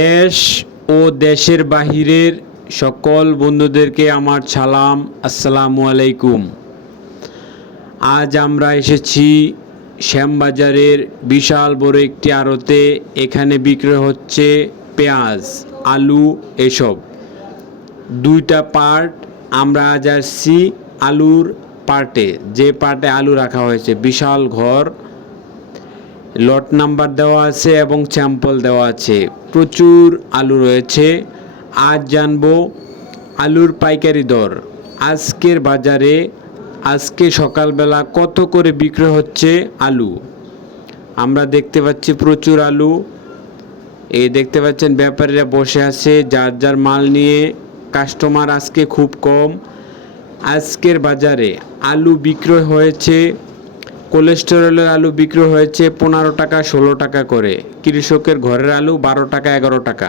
দেশ ও দেশের বাহিরের সকল বন্ধুদেরকে আমার সালাম, আসসালামু আলাইকুম। আজ আমরা এসেছি শ্যামবাজারের বিশাল বড় একটি আড়তে, এখানে বিক্রয় হচ্ছে পেঁয়াজ, আলু এসব। দুইটা পার্ট আমরা আজ আসছি আলুর পার্টে। যে পার্টে আলু রাখা হয়েছে, বিশাল ঘর। লট নাম্বার দেওয়া আছে এবং স্যাম্পল দেওয়া আছে। প্রচুর আলু রয়েছে। আজ জানব আলুর পাইকারি দর। আজকের বাজারে, আজকে সকালবেলা কত করে বিক্রয় হচ্ছে আলু? আমরা দেখতে পাচ্ছি প্রচুর আলু। এই দেখতে পাচ্ছেন ব্যাপারীরা বসে আছে, যার যার মাল নিয়ে। কাস্টমার আজকে খুব কম। আজকের বাজারে আলু বিক্রয় হয়েছে কোলেস্টেরলের আলু বিক্রি হয়েছে পনেরো টাকা, ষোলো টাকা করে। কৃষকের ঘরের আলু বারো টাকা, এগারো টাকা।